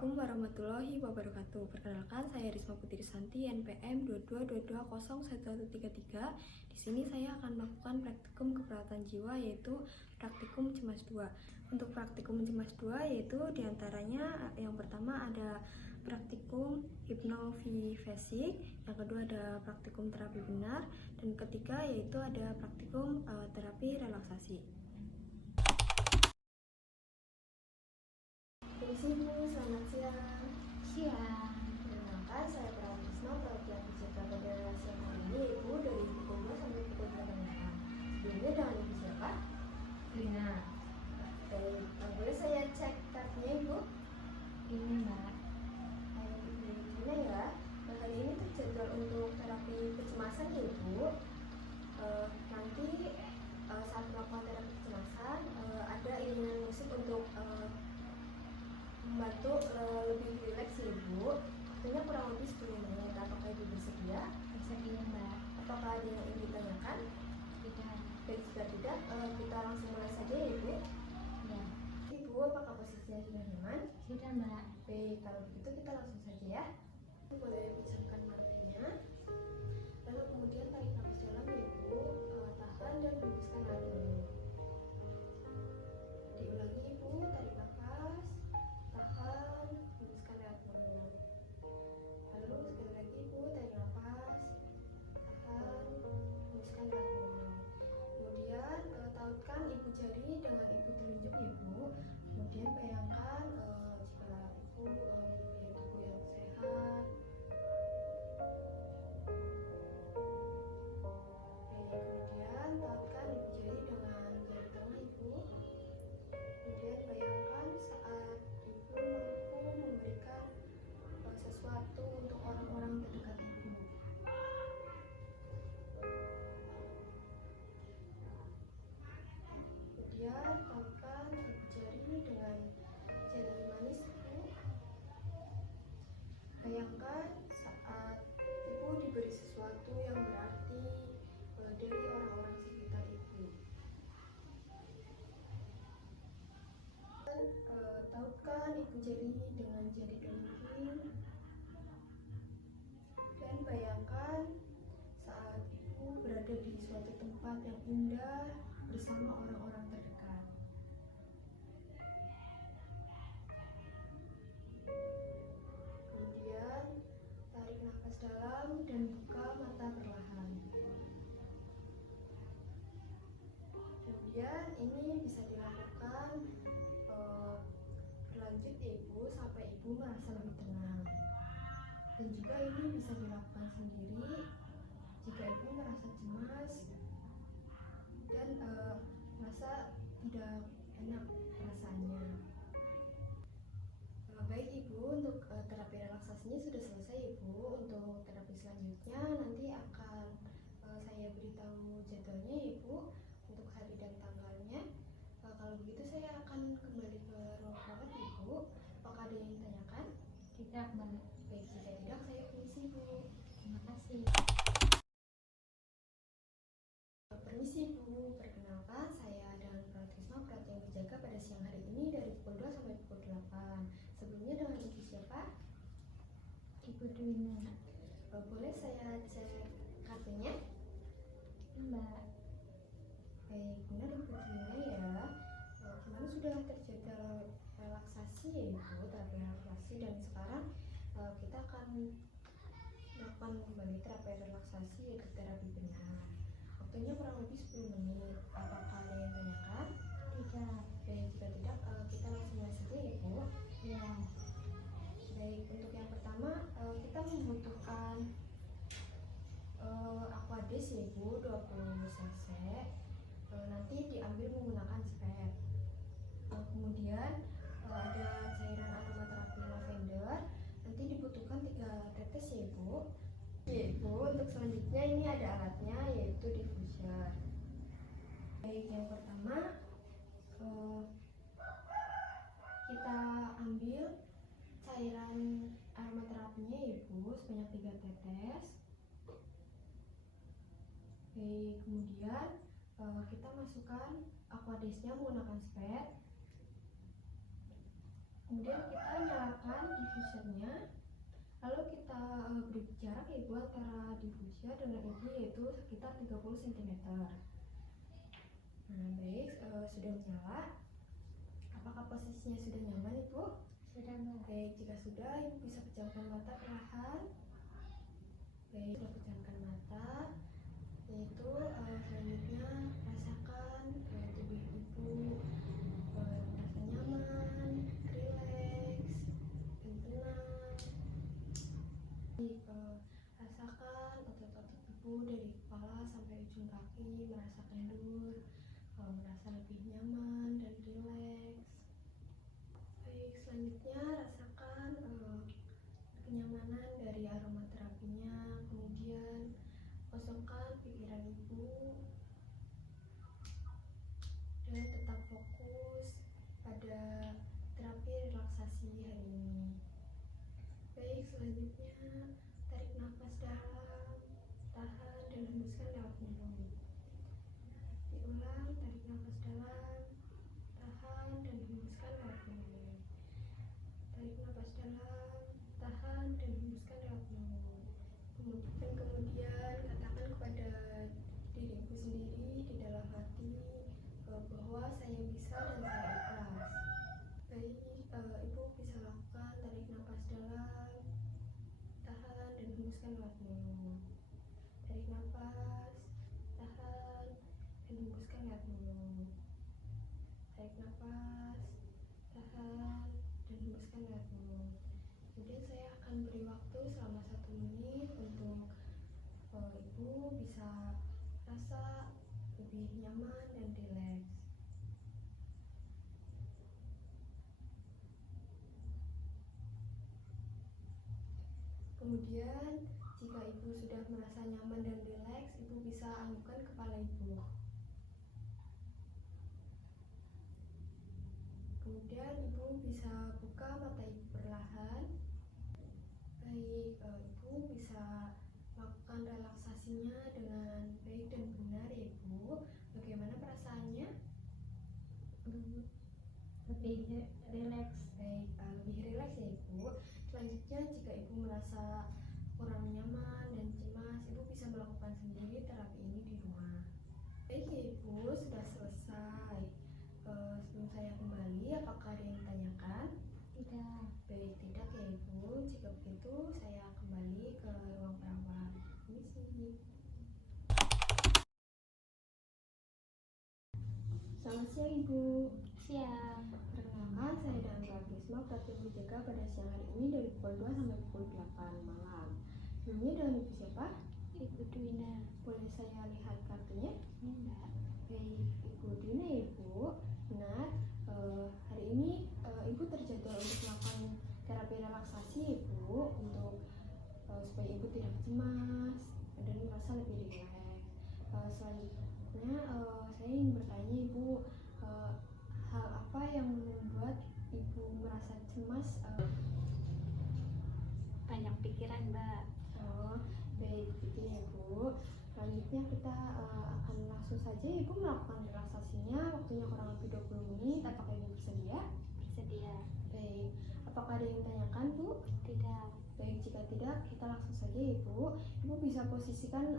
Assalamualaikum warahmatullahi wabarakatuh. Perkenalkan, saya Risma Putri Santi, NPM 22220113. Di sini saya akan melakukan praktikum keperawatan jiwa, yaitu praktikum CEMAS 2. Untuk praktikum CEMAS 2 yaitu diantaranya yang pertama ada praktikum hipnofisik, yang kedua ada praktikum terapi benar, dan ketiga yaitu ada praktikum terapi relaksasi. Permisi Bu, selamat siang. Siang. Perkenalkan, saya Perawat Risma, perawat yang dijaga pada siang hari ini Ibu dari pukul 2 sampai pukul 8 malam. Sebelumnya dengan Ibu siapa? Rina. Baik, boleh saya cek kartunya Ibu? Ini Mbak. Ini ya, hari ini terjadwal untuk terapi kecemasan ya Ibu. Nanti saat melakukan terapi kecemasan ada iringan musik untuk membantu lebih rileks ya Ibu. Waktunya kurang lebih 10 menit. Apakah Ibu bersedia? Bersedia Mbak. Apakah ada yang ingin ditanyakan? Tidak. Baik, jika tidak, kita langsung mulai saja ya Ibu. Ya. Ibu, apakah posisinya sudah nyaman? Sudah Mbak. Baik, kalau begitu kita langsung saja ya. Boleh pejamkan matanya. Lalu kemudian tarik nafas dalam ya Ibu. Tahan dan hembuskan lagi. Diulangi Ibu, tarik nafas, tahan, hembuskan lewat mulut. Lalu sekali lagi Ibu, tarik nafas, tahan, hembuskan lewat mulut. Kemudian tautkan ibu jari dengan ibu telunjuk Ibu. Kemudian bayangkan jika Ibu mempunyai tubuh yang sehat. Kemudian tautkan ibu jari dengan jari tengah Ibu. Kemudian bayangkan saat Ibu mampu memberikan sesuatu untuk orang-orang terdekat Ibu. Kemudian tautkan ibu jari dengan jari manis Ibu. Bayangkan saat Ibu diberi sesuatu yang berarti dari orang-orang sekitar Ibu. Tautkan ibu jari dengan jari kelingking. Dan bayangkan saat Ibu berada di suatu tempat yang indah bersama orang-orang terdekat. Kemudian tarik nafas dalam dan buka mata perlahan. Kemudian ini bisa dilakukan berlanjut ya Ibu sampai Ibu merasa lebih tenang. Dan juga ini bisa dilakukan sendiri jika Ibu merasa cemas dan merasa tidak enak rasanya. Baik Ibu, untuk terapi relaksasinya sudah selesai Ibu. Untuk terapi selanjutnya nanti akan saya beritahu jadwalnya Ibu untuk hari dan tanggalnya. Kalau begitu saya akan kembali ke ruang perawat Ibu. Apakah ada yang ditanyakan? Tidak Mbak. Baik, jika tidak saya permisi Ibu. Terima kasih. Permisi Bu, perkenalkan saya dengan Perawat Risma, perawat yang berjaga pada siang hari ini dari pukul 2 sampai pukul 8. Sebelumnya dengan Ibu siapa? Ibu Dwina. Boleh saya cek kartunya? Mbak. Baik, benar Ibu Dwina ya. Gimana sudah terjadwal relaksasi ya Ibu, terapi relaksasi, dan sekarang kita akan melakukan kembali terapi relaksasi yaitu terapi benar. Waktunya kurang lebih 10 menit. Apakah ada yang tanyakan? Tidak. Baik, jika tidak kita langsung mulai saja ya Bu. Ya. Baik, untuk yang pertama kita membutuhkan Aquades ya Bu, 20 cc. Nanti diambil menggunakan spet. Kemudian ada cairan aromaterapi lavender. Nanti dibutuhkan 3 tetes ya Bu. Ya Bu, untuk selanjutnya ini ada alatnya yaitu diffuser. Baik, yang pertama kita ambil cairan aromaterapinya ya Bu sebanyak 3 tetes. Baik, kemudian kita masukkan Aquadesnya menggunakan spet. Kemudian kita nyalakan diffusernya. Lalu kita beri jarak ya ibu antara diffuser dengan ibu yaitu sekitar 30 cm. Nah baik, sudah menyala. Apakah posisinya sudah nyaman ibu? Sudah mbak. Baik, jika sudah ibu bisa pejamkan mata perlahan. Baik, sudah pejamkan mata. Yaitu selanjutnya rasakan tubuh ibu merasa nyaman, rileks, dan tenang. Rasakan otot-otot ibu dari kepala sampai ujung kaki merasa kendur, merasa lebih nyaman dan rileks. Baik, selanjutnya rasakan kenyamanan dari aromaterapinya. Kemudian kosongkan pikiran ibu dan tetap fokus pada terapi relaksasi hari ini. Baik, selanjutnya tarik nafas dalam, tahan dan hembuskan lewat mulut. Diulang, tarik nafas dalam, tahan dan hembuskan lewat mulut. Tarik nafas dalam, tahan dan hembuskan lewat mulut. Kemudian katakan kepada diri ibu sendiri di dalam hati bahwa saya bisa dan saya ikhlas. Baik, ibu bisa lakukan tarik nafas dalam, tahan dan hembuskan lewat mulut. Tarik nafas, tahan dan hembuskan lewat mulut. Tarik nafas, tahan dan hembuskan lewat mulut. Kemudian saya akan beri waktu selama 1 menit untuk ibu bisa rasa lebih nyaman dan rileks. Kemudian jika ibu sudah merasa nyaman dan rileks, ibu bisa anggukan kepala ibu. Kemudian ibu bisa buka mata ibu perlahan. Baik, ibu bisa lakukan relaksasinya dengan baik dan benar ya ibu. Bagaimana perasaannya? Lebih rileks. Baik, lebih rileks ya ibu. Selanjutnya jika ibu merasa kurang nyaman dan cemas, ibu bisa melakukan sendiri terapi ini di rumah. Baik ya ibu, sudah selesai. Sebelum saya kembali, apakah ada yang ditanyakan? Tidak. Baik, tidak ya ibu. Jika begitu, saya kembali ke ruang perawat. Permisi. Selamat siang ibu. Siang. Perkenalkan, saya Danda Agrisma, praktik berjaga pada siang hari ini dari pukul 2 sampai pukul 8 malam. Sebelumnya dengan ibu siapa? Ibu Dwina. Boleh saya lihat kartunya? Ini mbak. Baik, ibu Dina ya ibu. Benar, hari ini ibu terjadwal untuk melakukan terapi relaksasi ibu untuk supaya ibu tidak cemas dan merasa lebih rileks. Selanjutnya saya ingin bertanya ibu, hal apa yang membuat ibu merasa cemas? Banyak pikiran mbak. Baik, gitu ya Bu. Selanjutnya kita akan langsung saja ibu melakukan relaksasinya. Waktunya kurang lebih 20 menit. Apakah ibu bersedia? Bersedia. Baik, apakah ada yang ditanyakan Bu? Tidak. Baik, jika tidak kita langsung saja ibu. Ibu bisa posisikan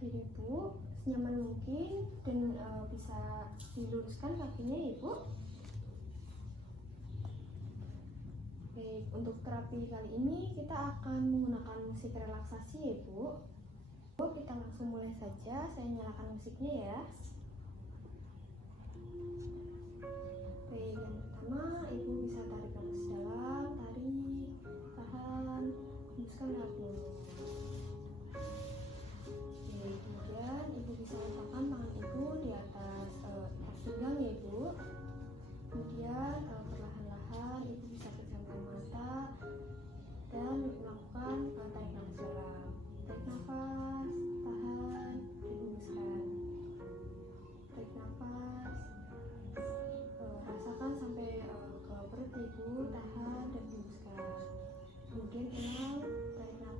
diri ibu senyaman mungkin dan bisa diluruskan kakinya ibu. Baik, untuk terapi kali ini kita akan menggunakan musik relaksasi ya Bu. Kita langsung mulai saja, saya nyalakan musiknya ya. Baik, yang pertama ibu bisa tarik nafas dalam, tarik, tahan, hembuskan lewat mulut. Baik, kemudian ibu bisa letakkan tangan ibu di atas pinggang ya ibu. Kemudian perlahan-lahan ibu bisa pejamkan mata dan melakukan tarik nafas dalam. Tarik nafas, tahan, dan hembuskan. Tarik nafas, rasakan sampai ke perut ibu, tahan dan hembuskan. Kemudian ulang, tarik nafas.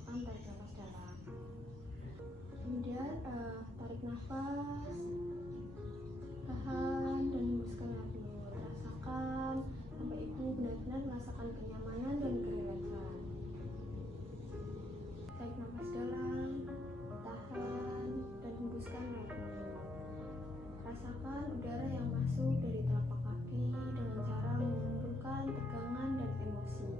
rasakan tarik nafas dalam. Kemudian tarik nafas, tahan dan hembuskan lewat mulut. Rasakan sampai ibu benar-benar merasakan kenyamanan dan kerileksan. Tarik nafas dalam, tahan dan hembuskan lewat mulut. Rasakan udara yang masuk dari telapak kaki dengan cara mengumpulkan tegangan dan emosi.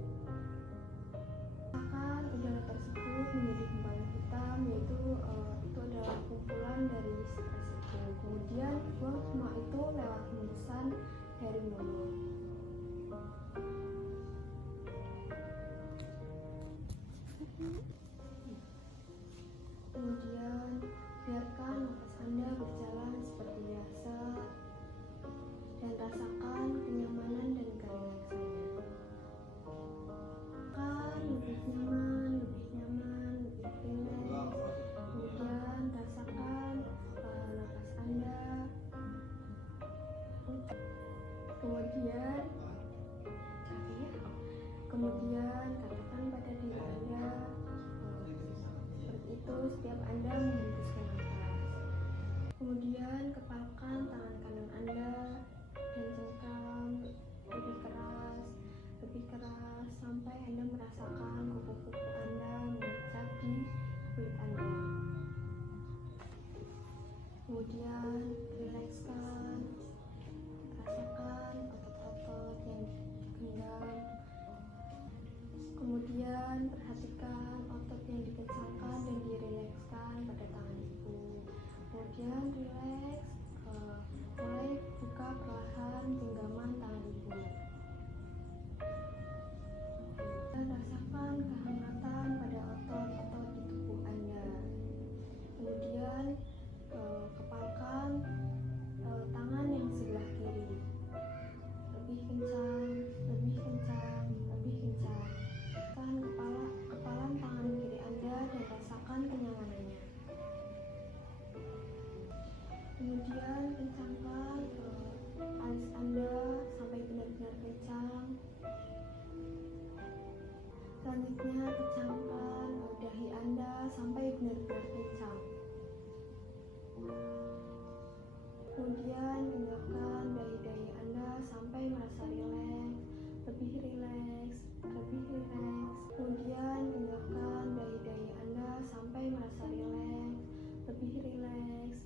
Rasakan udara tersebut menjadi gumpalan hitam, yaitu itu adalah kumpulan dari stres itu. Kemudian buang semua itu lewat hembusan dari mulut. Kemudian biarkan nafas Anda berjalan seperti biasa dan rasakan kenyamanan dan kerileksannya. Lebih nyaman, lebih rileks. Kemudian rasakan nafas Anda. Kemudian katakan pada diri Anda seperti itu setiap Anda menghembuskan nafas. Kemudian kepalkan tangan kanan Anda dan cengkram lebih keras sampai Anda merasakan kuku-kuku Anda menancap di kulit Anda. Kemudian rilekskan, rasakan otot-otot yang digenggam. Kemudian perhatikan otot yang dikencangkan dan dirilekskan pada tangan ibu. Kemudian rileks, mulai buka perlahan genggaman tangan ibu. Dan rasakan kehangatan pada otot-otot di tubuh Anda. Kemudian kepalkan tangan yang sebelah kiri. Lebih kencang. Tekan kepalan tangan kiri Anda dan rasakan kenyamanannya. Kemudian kencangkan alis Anda sampai benar-benar kencang. Selanjutnya kencangkan dahi Anda sampai benar-benar kencang. Kemudian genggamkan dahi-dahi Anda sampai merasa rileks, lebih rileks. Kemudian genggamkan dahi-dahi Anda sampai merasa rileks, lebih rileks.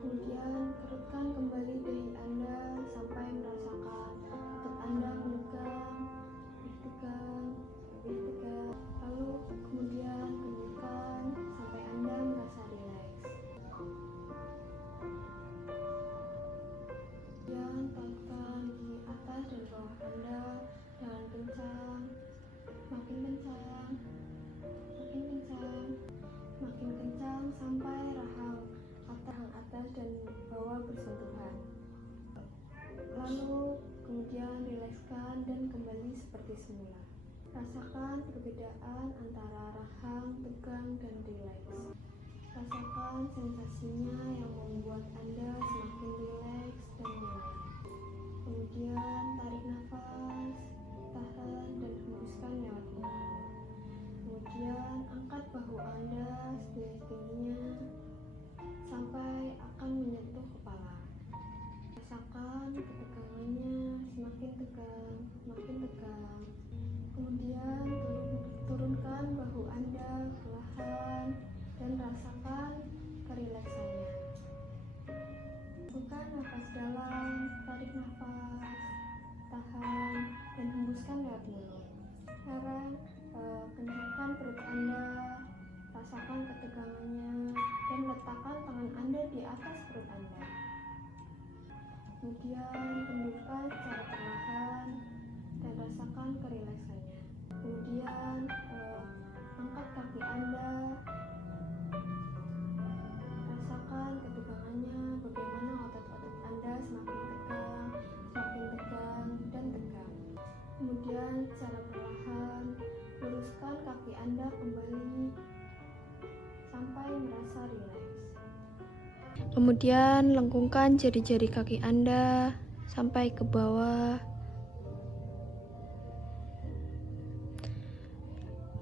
Kemudian kerutkan kembali dahi Anda sampai merasakan otot Anda menegang, lebih tegang. Lalu kemudian kenyangkan sampai Anda merasa rileks. Kemudian taikkan di atas dan bawah Anda dengan kencang, makin kencang sampai rahang atas dan bawah bersentuhan. Lalu kemudian rilekskan dan kembali seperti semula. Rasakan perbedaan antara rahang, tegang, dan rileks. Rasakan sensasinya yang membuat Anda semakin rileks dan nyaman. Kemudian tarik nafas, tahan dan hembuskan lewat mulut. Kemudian angkat bahu Anda setinggi-tingginya sampai akan menyentuh kepala. Rasakan ketegangannya semakin tegang. Kemudian turunkan bahu Anda perlahan dan rasakan kerileksannya. Buka nafas dalam, tarik nafas, tahan dan hembuskan lewat mulut. Sekarang kencangkan perut Anda, rasakan ketegangannya dan letakkan tangan Anda di atas perut Anda. Kemudian tundukkan secara perlahan dan rasakan kerileksannya. Kemudian angkat kaki Anda, rasakan ketegangannya, bagaimana otot-otot Anda semakin tegang dan tegang. Kemudian secara perlahan luruskan kaki Anda kembali sampai merasa rileks. Kemudian lengkungkan jari-jari kaki Anda sampai ke bawah.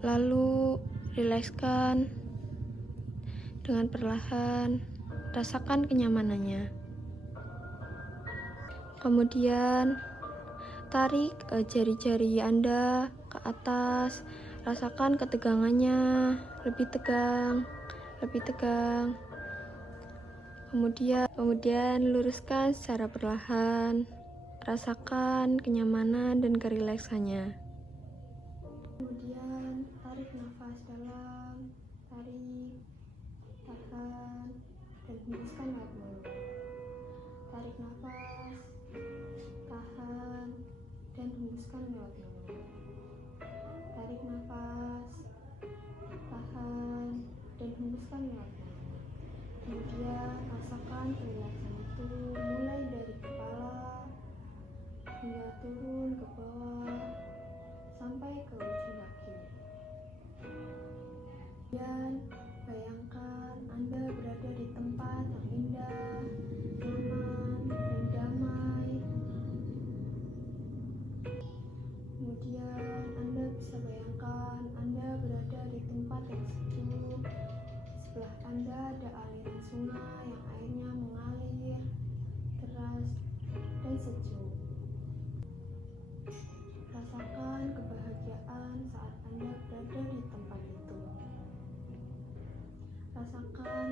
Lalu rilekskan dengan perlahan, rasakan kenyamanannya. Kemudian tarik jari-jari Anda ke atas, rasakan ketegangannya, lebih tegang. Kemudian luruskan secara perlahan, rasakan kenyamanan dan kerileksannya. Kemudian tarik nafas dalam, tarik, tahan, dan hembuskan lewat mulut. Tarik nafas, tahan, dan hembuskan lewat mulut. Tarik nafas, tahan, dan hembuskan lewat mulut. Kemudian rasakan kerileksan itu mulai dari kepala hingga turun ke bawah sampai ke ujung kaki. Kemudian bayangkan Anda berada di tempat yang indah, nyaman, dan damai. Kemudian Anda bisa bayangkan Anda berada di tempat yang sejuk. Sebelah Anda ada aliran sungai yang airnya mengalir deras dan sejuk. Rasakan kebahagiaan saat Anda berada di tempat itu. Rasakan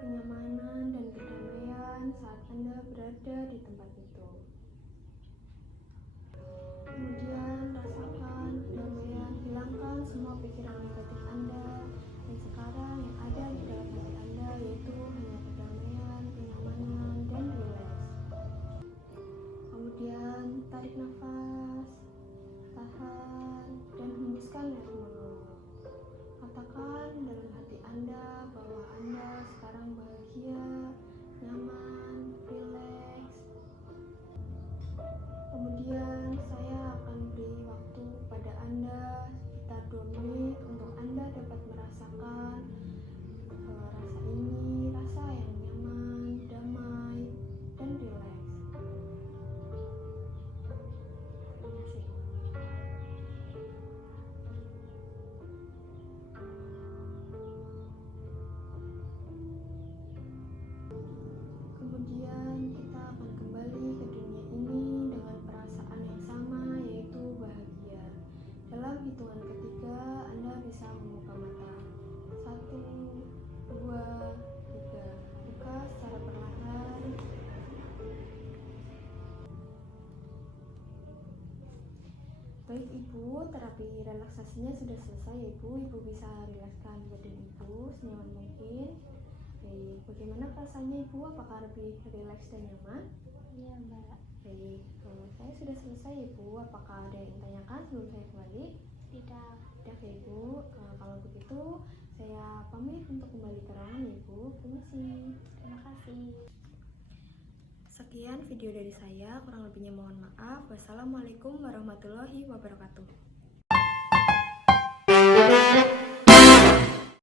kenyamanan dan kedamaian saat Anda berada di tempat itu. Kemudian rasakan kedamaian, hilangkan semua pikiran negatif Anda, dan sekarang yang ada di dalam hati Anda yaitu hanya kedamaian, kenyamanan, dan rileks. Kemudian tarik nafas, tahan, dan hembuskan lewat mulut. Katakan dalam hati Anda bahwa Anda sekarang bahagia, nyaman, rileks. Kemudian saya akan beri waktu kepada Anda sekitar 2 menit untuk Anda dapat merasakan rasa ini, rasa yang nyaman, damai, dan rileks. Terima kasih. Kemudian kita akan kembali ke dunia ini dengan perasaan yang sama, yaitu bahagia. Dalam hitungan ketiga, Anda bisa membuka mata. 1, 2, 3. Buka secara perlahan. Baik Ibu, terapi relaksasinya sudah selesai ya Ibu. Ibu bisa rilekskan badan Ibu senyaman mungkin. Baik, bagaimana perasaannya Ibu? Apakah lebih rileks dan nyaman? Iya Mbak. Baik, saya sudah selesai Ibu. Apakah ada yang ditanyakan sebelum saya kembali? Tidak. Tidak ya Ibu. Kalau begitu saya pamit untuk kembali ke ruangan ya Ibu. Permisi. Terima kasih. Sekian video dari saya, kurang lebihnya mohon maaf. Wassalamualaikum warahmatullahi wabarakatuh.